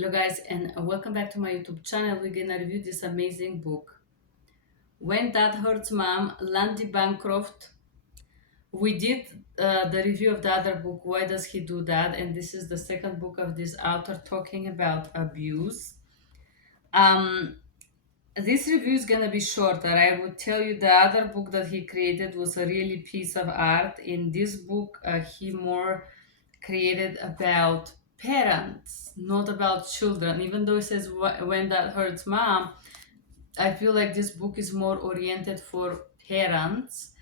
Hello, guys, and welcome back to my YouTube channel. We're gonna review this amazing book, When Dad Hurts Mom, Landy Bancroft. We did the review of the other book, Why Does He Do That? And this is the second book of this author talking about abuse. Um, this review is gonna be shorter. I would tell you the other book that he created was a really piece of art. In this book, he more created about parents, not about children. Even though it says when that hurts mom, I feel like this book is more oriented for parents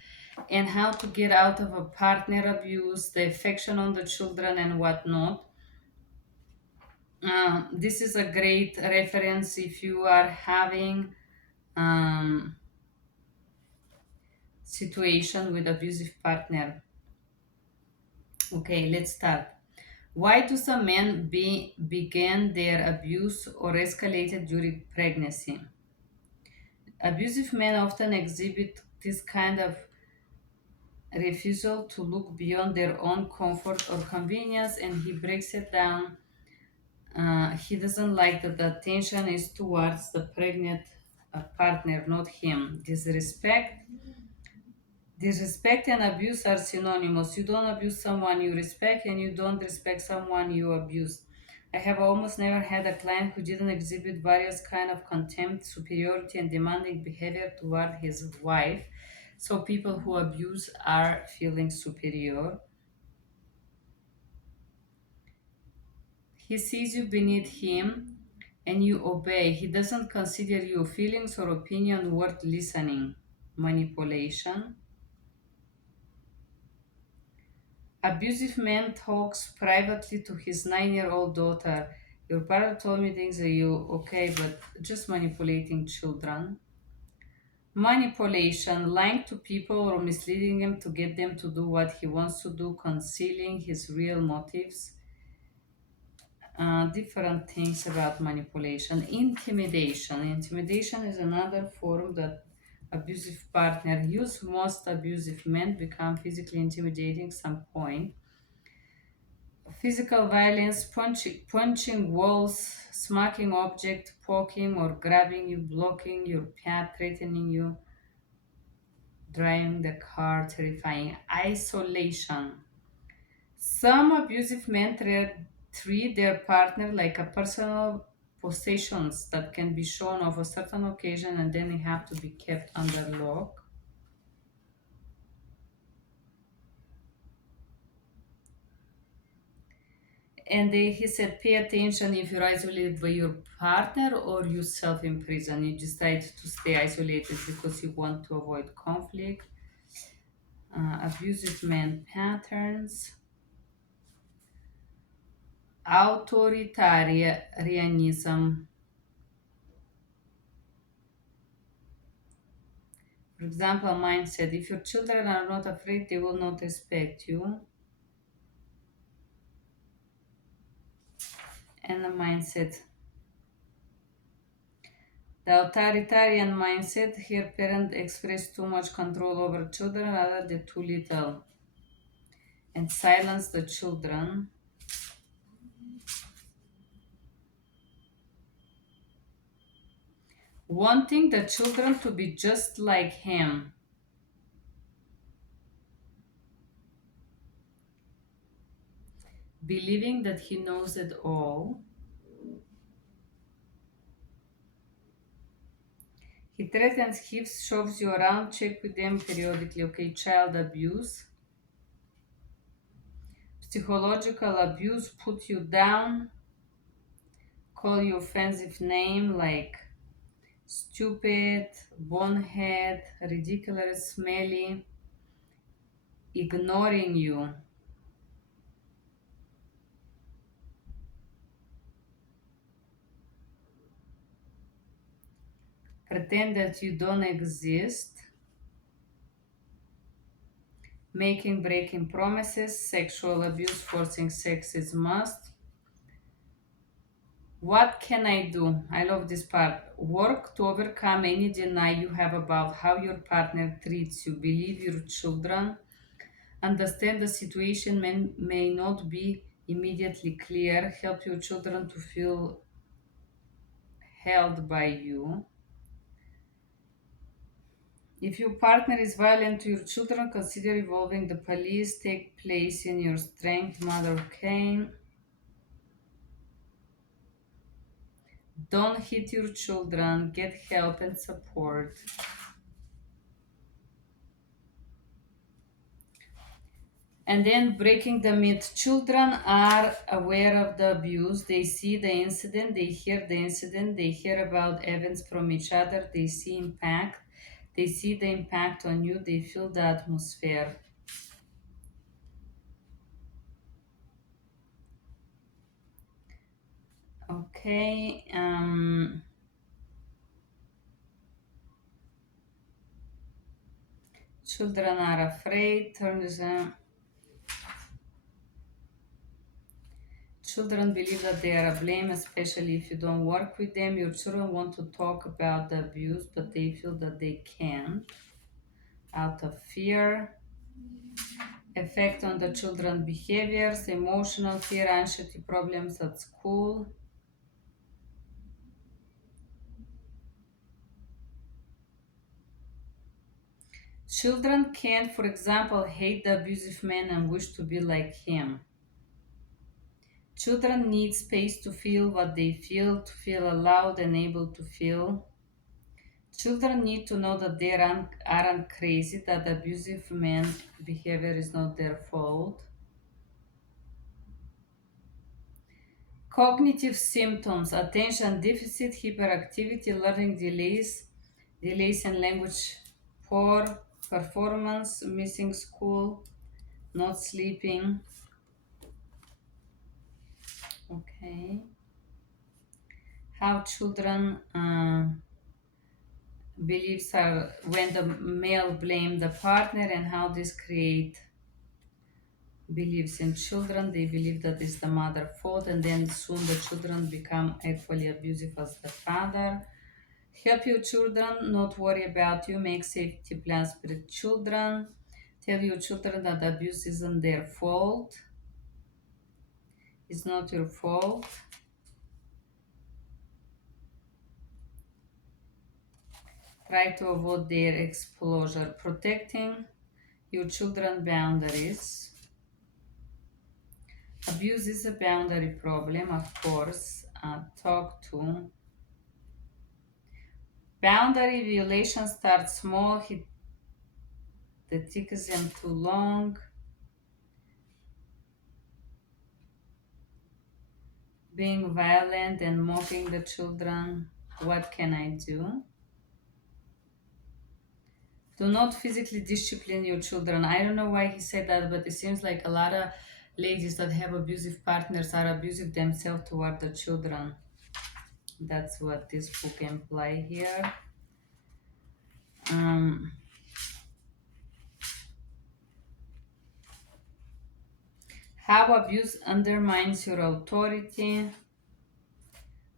and how to get out of a partner abuse, the affection on the children, and whatnot. This is a great reference if you are having um, situation with abusive partner. Okay, let's start. Why do some men begin their abuse or escalated during pregnancy? Abusive men often exhibit this kind of refusal to look beyond their own comfort or convenience, and he breaks it down. He doesn't like that the attention is towards the pregnant partner, not him. Disrespect and abuse are synonymous. You don't abuse someone you respect, and you don't respect someone you abuse. I have almost never had a client who didn't exhibit various kind of contempt, superiority, and demanding behavior toward his wife. So people who abuse are feeling superior. He sees you beneath him and you obey. He doesn't consider your feelings or opinion worth listening. Manipulation. Abusive man talks privately to his 9-year-old daughter. Your father told me things that you okay, but just manipulating children. Manipulation, lying to people or misleading them to get them to do what he wants to do, concealing his real motives. Different things about manipulation. Intimidation is another form that abusive partner use. Most abusive men become physically intimidating some point. Physical violence, punching walls, smacking object, poking or grabbing you, blocking your path, threatening you, driving the car, terrifying. Isolation. Some abusive men treat their partner like a personal possessions that can be shown of a certain occasion and then they have to be kept under lock. And he said, pay attention if you're isolated by your partner or yourself in prison. You decide to stay isolated because you want to avoid conflict. Abusive man patterns. Authoritarianism. For example, mindset. If your children are not afraid, they will not respect you. And the mindset. The authoritarian mindset, here parents express too much control over children rather than too little and silence the children. Wanting the children to be just like him. Believing that he knows it all. He threatens, he shoves you around, check with them periodically. Okay, child abuse. Psychological abuse, put you down, call you offensive name like stupid, bonehead, ridiculous, smelly, ignoring you. Pretend that you don't exist. Making, breaking promises, sexual abuse, forcing sex is must. What can I do? I love this part. Work to overcome any deny you have about how your partner treats you. Believe your children. Understand the situation may not be immediately clear. Help your children to feel held by you. If your partner is violent to your children, consider involving the police. Take place in your strength, Mother Cain. Don't hit your children. Get help and support. And then breaking the myth. Children are aware of the abuse. They see the incident, they hear the incident, they hear about events from each other, they see impact. They see the impact on you, they feel the atmosphere. Okay. Children are afraid. Children believe that they are blame, especially if you don't work with them. Your children want to talk about the abuse, but they feel that they can't out of fear. Effect on the children behaviors, emotional fear, anxiety problems at school. Children can, for example, hate the abusive man and wish to be like him. Children need space to feel what they feel, to feel allowed and able to feel. Children need to know that they aren't crazy, that abusive man behavior is not their fault. Cognitive symptoms, attention deficit, hyperactivity, learning delays in language, poor performance, missing school, not sleeping. Okay. How children beliefs are when the male blame the partner and how this create beliefs in children. They believe that it's the mother fault, and then soon the children become equally abusive as the father. Help your children, not worry about you. Make safety plans with children. Tell your children that abuse isn't their fault. It's not your fault. Try to avoid their exposure. Protecting your children boundaries. Abuse is a boundary problem, of course. Talk to. Boundary violation starts small, hit the tickets them too long. Being violent and mocking the children. What can I do? Do not physically discipline your children. I don't know why he said that, but it seems like a lot of ladies that have abusive partners are abusive themselves toward the children. That's what this book implies here. How abuse undermines your authority.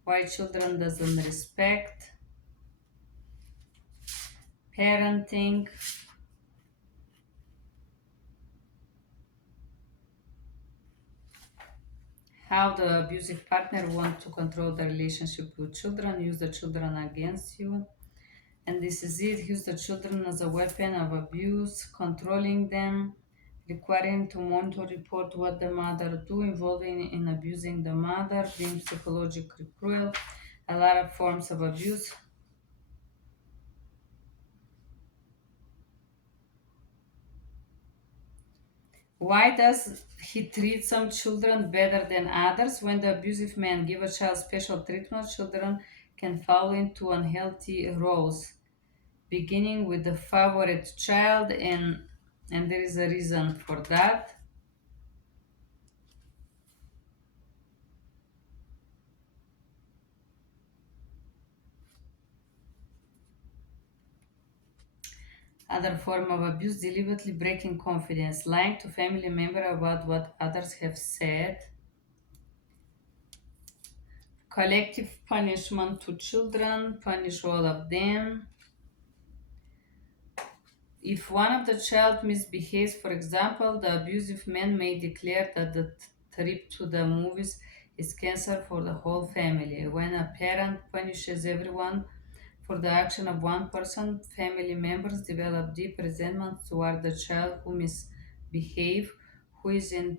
Why children doesn't respect. Parenting. How the abusive partner wants to control the relationship with children, use the children against you. And this is it. Use the children as a weapon of abuse, controlling them, requiring to monitor, report what the mother do, involving in abusing the mother, being psychologically cruel, a lot of forms of abuse. Why does he treat some children better than others? When the abusive man give a child special treatment, children can fall into unhealthy roles, beginning with the favorite child, and there is a reason for that. Other form of abuse, deliberately breaking confidence, lying to family member about what others have said, collective punishment to children, punish all of them. If one of the child misbehaves, for example, the abusive man may declare that the trip to the movies is cancer for the whole family. When a parent punishes everyone for the action of one person, family members develop deep resentment toward the child who misbehaves, who is in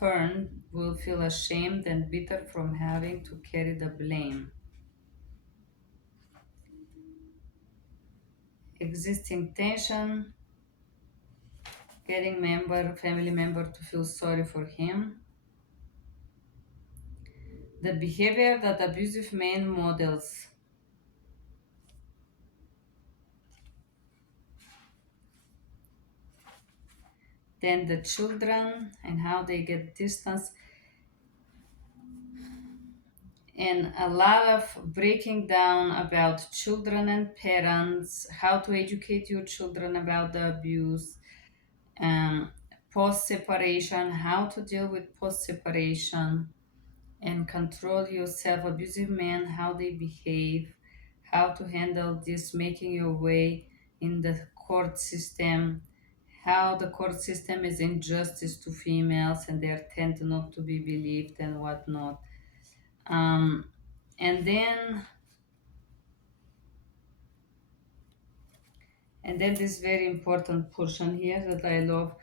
turn will feel ashamed and bitter from having to carry the blame. Existing tension, getting family member to feel sorry for him. The behavior that abusive man models. Then the children and how they get distance, and a lot of breaking down about children and parents, how to educate your children about the abuse, um, post separation, how to deal with post separation, and control yourself, abusive men, how they behave, how to handle this, making your way in the court system, how the court system is injustice to females and they tend not to be believed and whatnot. Um, and then this very important portion here that I love.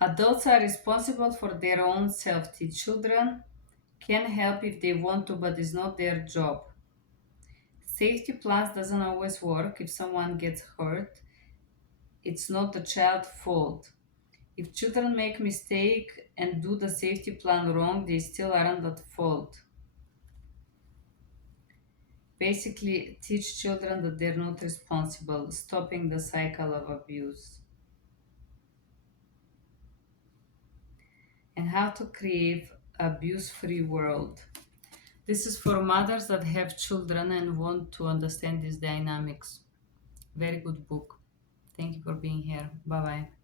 Adults are responsible for their own safety. Children can help if they want to, but it's not their job. Safety plans doesn't always work. If someone gets hurt, it's not the child's fault. If children make mistake and do the safety plan wrong, they still aren't at fault. Basically, teach children that they're not responsible, stopping the cycle of abuse. And how to create abuse-free world. This is for mothers that have children and want to understand these dynamics. Very good book. Thank you for being here. Bye bye.